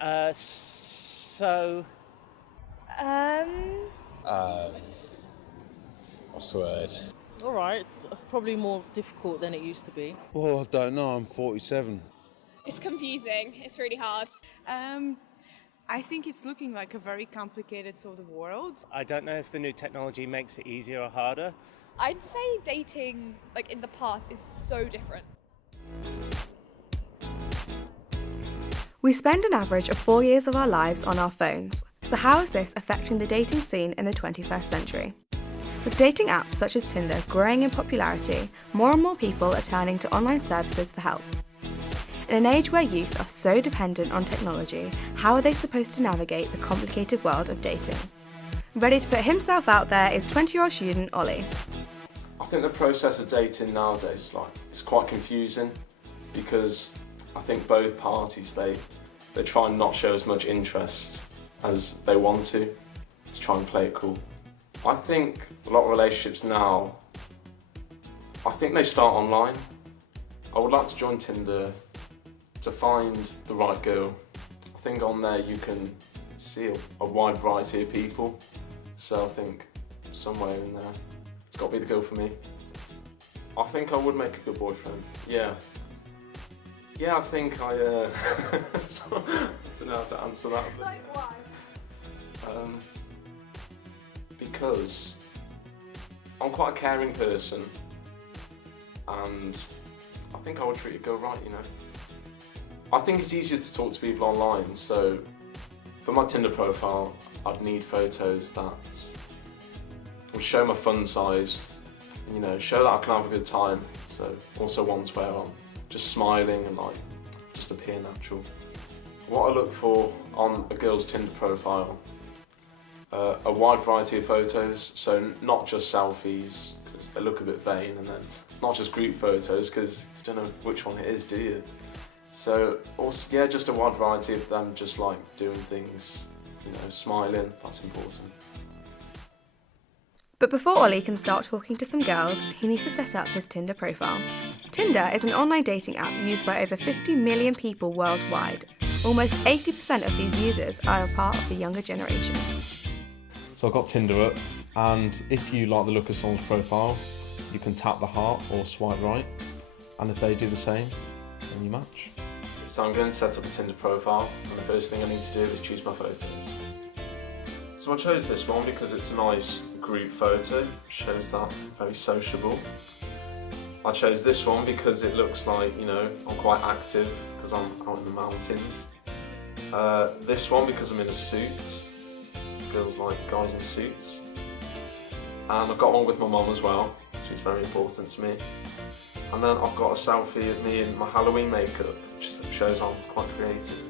So Um, What's the word? All right, probably more difficult than it used to be. Well, I don't know. I'm 47. it's confusing. It's really hard. I think it's looking like a very complicated sort of world. I don't know if the new technology makes it easier or harder. I'd say dating, like in the past, is so different. We spend an average of 4 years of our lives on our phones. So how is this affecting the dating scene in the 21st century? With dating apps such as Tinder growing in popularity, more and more people are turning to online services for help. In an age where youth are so dependent on technology, how are they supposed to navigate the complicated world of dating? Ready to put himself out there is 20-year-old student Ollie. I think the process of dating nowadays, it's quite confusing because I think both parties, they try and not show as much interest as they want to try and play it cool. I think a lot of relationships now, I think they start online. I would like to join Tinder to find the right girl. I think on there you can see a wide variety of people, so I think somewhere in there it's got to be the girl for me. I think I would make a good boyfriend, yeah. Yeah, I think I don't know how to answer that. But, Like, why? Because I'm quite a caring person and I think I would treat a girl right, you know. I think it's easier to talk to people online, so for my Tinder profile, I'd need photos that would show my fun side, you know, show that I can have a good time, so also ones where I'm just smiling and just appear natural. What I look for on a girl's Tinder profile, a wide variety of photos, so not just selfies, because they look a bit vain, and then not just group photos, because you don't know which one it is, do you? So also, yeah, just a wide variety of them just doing things, you know, smiling, that's important. But before Ollie can start talking to some girls, he needs to set up his Tinder profile. Tinder is an online dating app used by over 50 million people worldwide. Almost 80% of these users are a part of the younger generation. So I've got Tinder up, and if you like the look of someone's profile, you can tap the heart or swipe right, and if they do the same, then you match. So I'm going to set up a Tinder profile, and the first thing I need to do is choose my photos. So I chose this one because it's a nice group photo, shows that I'm very sociable. I chose this one because it looks like, you know, I'm quite active because I'm out in the mountains. This one because I'm in a suit. Girls like guys in suits. And I've got one with my mum as well. She's very important to me. And then I've got a selfie of me in my Halloween makeup, which shows I'm quite creative.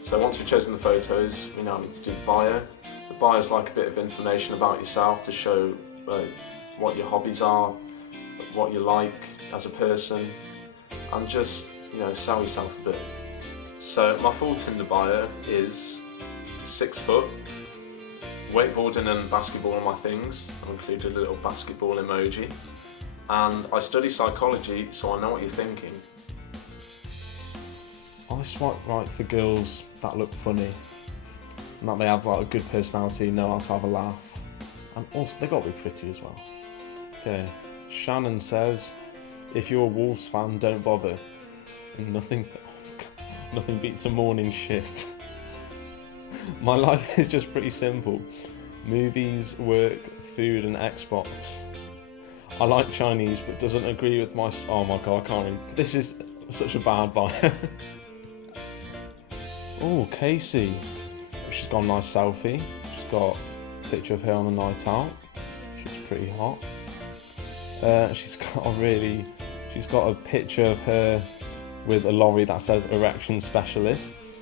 So once we've chosen the photos, we now need to do the bio. The bio is like a bit of information about yourself to show what your hobbies are, what you like as a person, and just, you know, sell yourself a bit. So my full Tinder bio is 6 foot, wakeboarding and basketball are my things. I've included a little basketball emoji. And I study psychology, so I know what you're thinking. I swipe right for girls that look funny, and that they have a good personality, know how to have a laugh, and also they've got to be pretty as well. Okay, Shannon says, if you're a Wolves fan, don't bother. And nothing beats a morning shit. My life is just pretty simple. Movies, work, food and Xbox. I like Chinese but doesn't agree with my... Oh my god, I can't read. This is such a bad bio. Oh, Casey. She's got a nice selfie. She's got a picture of her on a night out. She's pretty hot. She's got a picture of her with a lorry that says erection specialists.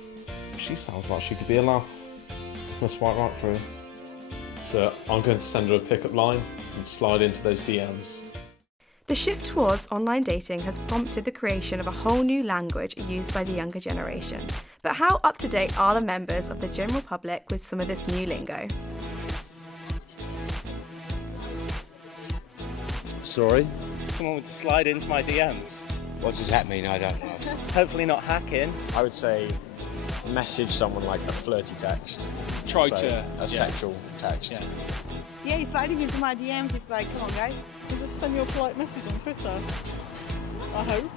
She sounds like she could be a laugh. I'm gonna swipe right for her. So I'm going to send her a pickup line and slide into those DMs. The shift towards online dating has prompted the creation of a whole new language used by the younger generation. But how up to date are the members of the general public with some of this new lingo? Sorry? Someone would just slide into my DMs. What does that mean? I don't know. Hopefully not hacking. I would say message someone like a flirty text. A sexual text. Yeah, he's sliding into my DMs. It's like, come on, guys. You just send your polite message on Twitter. I hope.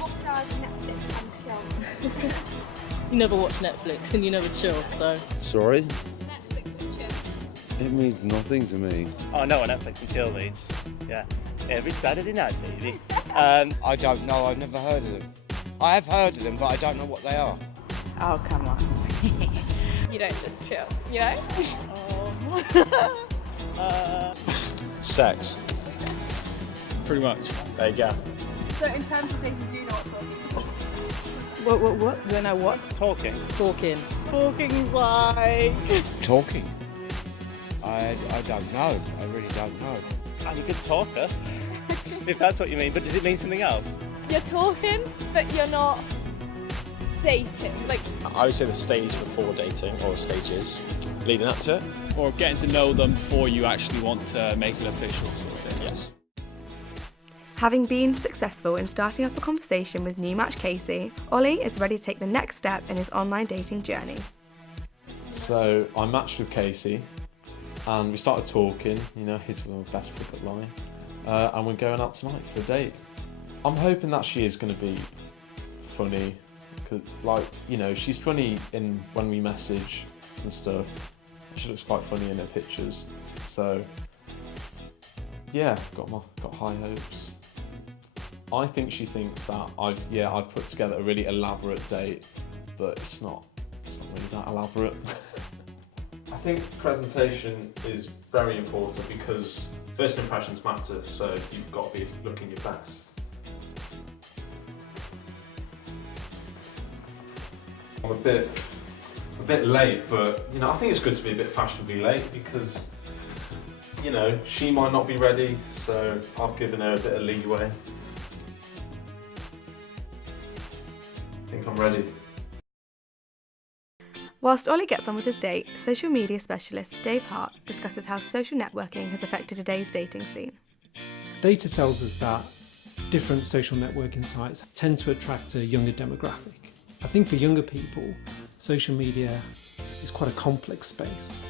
What does Netflix and chill? You never watch Netflix and you never chill, so. Sorry? Netflix and chill. It means nothing to me. Oh, I know what Netflix and chill means. Yeah, every Saturday night, baby. I don't know, I've never heard of them. I have heard of them, but I don't know what they are. Oh, come on. You don't just chill, you know? Sex. Pretty much. There you go. So in terms of dating, do you know what talking is? What? When I what? Talking. Talking's like... Talking. I don't know. I really don't know. I'm a good talker, if that's what you mean. But does it mean something else? You're talking, but you're not dating. Like, I would say the stage before dating, or stages leading up to it. Or getting to know them before you actually want to make it official sort of thing. Yes. Having been successful in starting up a conversation with new match Casey, Ollie is ready to take the next step in his online dating journey. So I matched with Casey and we started talking, you know, his was my best pickup line. And we're going out tonight for a date. I'm hoping that she is going to be funny, cause, like, you know, she's funny when we message and stuff. She looks quite funny in her pictures. So yeah, got high hopes. I think she thinks that I've put together a really elaborate date, but it's not really that elaborate. I think presentation is very important because first impressions matter, so you've got to be looking your best. I'm a bit late, but you know, I think it's good to be a bit fashionably late because, you know, she might not be ready, so I've given her a bit of leeway. I think I'm ready. Whilst Ollie gets on with his date, social media specialist Dave Hart discusses how social networking has affected today's dating scene. Data tells us that different social networking sites tend to attract a younger demographic. I think for younger people, social media is quite a complex space.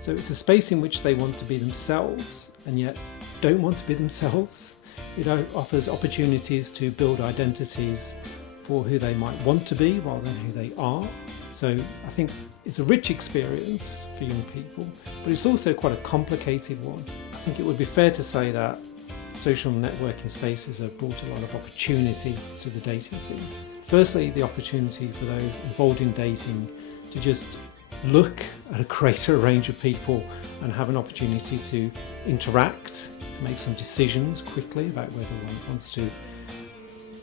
So it's a space in which they want to be themselves and yet don't want to be themselves. It offers opportunities to build identities for who they might want to be rather than who they are. So I think it's a rich experience for young people, but it's also quite a complicated one. I think it would be fair to say that social networking spaces have brought a lot of opportunity to the dating scene. Firstly, the opportunity for those involved in dating to just look at a greater range of people and have an opportunity to interact, to make some decisions quickly about whether one wants to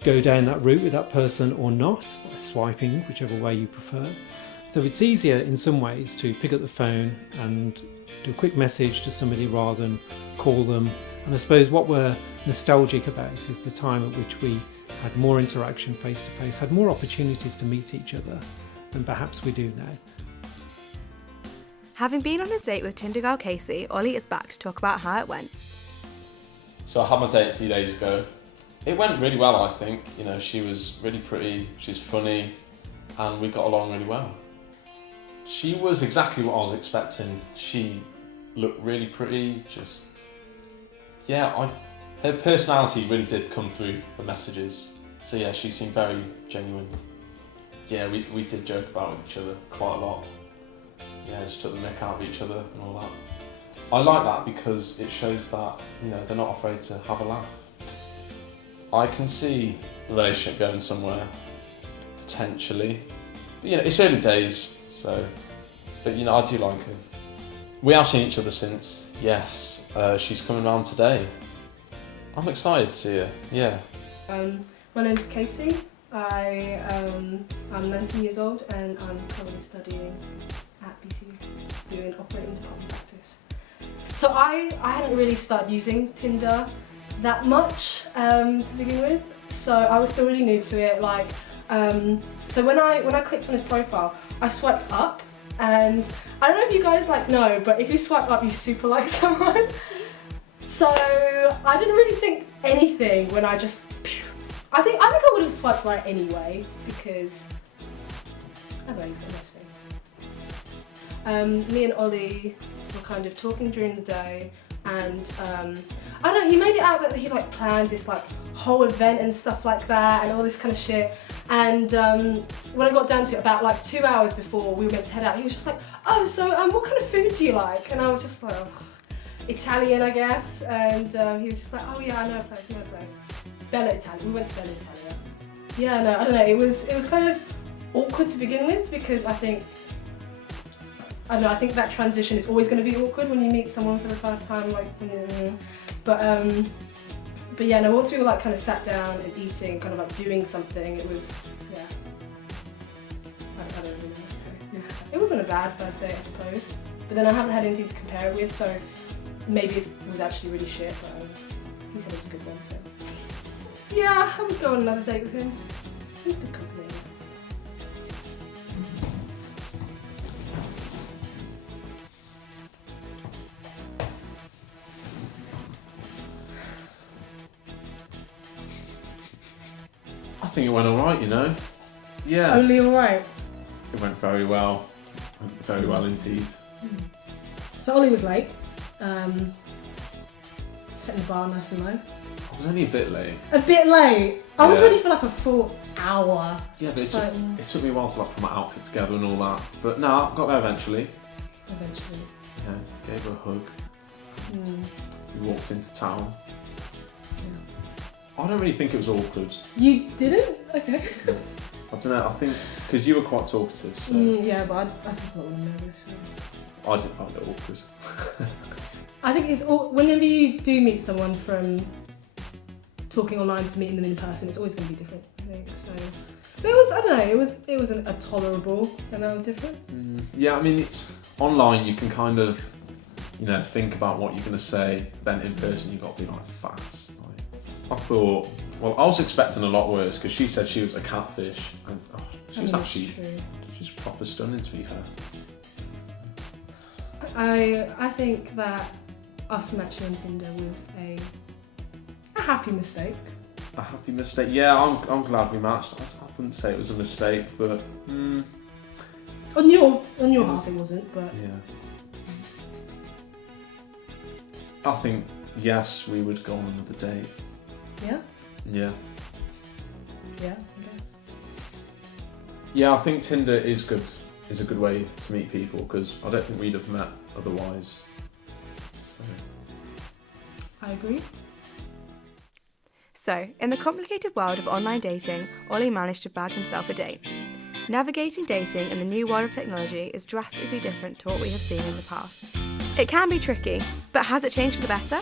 go down that route with that person or not, by swiping whichever way you prefer. So it's easier in some ways to pick up the phone and do a quick message to somebody rather than call them. And I suppose what we're nostalgic about is the time at which we had more interaction face to face, had more opportunities to meet each other than perhaps we do now. Having been on his date with Tinder girl Casey, Ollie is back to talk about how it went. So I had my date a few days ago. It went really well, I think. You know, she was really pretty, she's funny, and we got along really well. She was exactly what I was expecting. She looked really pretty, her personality really did come through the messages. So yeah, she seemed very genuine. Yeah, we did joke about each other quite a lot. Yeah, just took the mick out of each other and all that. I like that because it shows that, you know, they're not afraid to have a laugh. I can see the relationship going somewhere, potentially. But, you know, it's early days, so, but you know, I do like her. We have seen each other since, yes. She's coming around today. I'm excited to see her, yeah. My name's Casey. I'm 19 years old and I'm currently studying at BCU, doing operating department practice. So I hadn't really started using Tinder that much to begin with, so I was still really new to it. So when I clicked on his profile, I swiped up, and I don't know if you guys know, but if you swipe up, you super like someone. So I didn't really think anything when I think I would have swiped right anyway, because I don't know, he's got a nice face. Me and Ollie were kind of talking during the day, and I don't know, he made it out that he like planned this like whole event and stuff like that and all this kind of shit. And when I got down to it, about like 2 hours before we were meant to head out, he was just like, oh, so what kind of food do you like? And I was just like, oh, Italian, I guess. And he was just like, oh yeah, I know a place, Bella Italia. We went to Bella Italia. Yeah, no, I don't know. It was kind of awkward to begin with, because I think that transition is always going to be awkward when you meet someone for the first time, like, but yeah, no, once we were like kind of sat down and eating, kind of like doing something, it was, yeah. I don't really know what to say. It wasn't a bad first date, I suppose, but then I haven't had anything to compare it with, so maybe it was actually really shit, but he said it's a good one, so. Yeah, I would go on another date with him. He's good company. I think it went alright, you know? Yeah. Only alright? It went very well. Very well indeed. So Ollie was late. Setting the bar nice and low. I was only a bit late. A bit late? I was Yeah. ready for like a full hour. Yeah, but So, it took me a while to like put my outfit together and all that. But no, I got there eventually. Eventually. Yeah, gave her a hug. Mm. We walked into town. I don't really think it was awkward. You didn't? Okay. I don't know, I think, because you were quite talkative, so Yeah, but I think a lot more nervous. So. I didn't find it awkward. I think it's whenever you do meet someone from talking online to meeting them in person, it's always going to be different, I think. So, but it was, I don't know, it was a tolerable amount of different. Yeah, I mean, it's online, you can kind of, you know, think about what you're going to say, then in person you've got to be like fast. Like, I thought, well, I was expecting a lot worse, because she said she was a catfish, and she was actually, she's proper stunning, to be fair. I think that us matching on Tinder was a happy mistake. A happy mistake? Yeah, I'm glad we matched. I wouldn't say it was a mistake, but On your half it wasn't, but yeah. I think yes, we would go on another date. yeah, Yeah. I guess. Yeah, I think Tinder is good. Is a good way to meet people, because I don't think we'd have met otherwise. So. I agree. So, in the complicated world of online dating, Ollie managed to bag himself a date. Navigating dating in the new world of technology is drastically different to what we have seen in the past. It can be tricky, but has it changed for the better?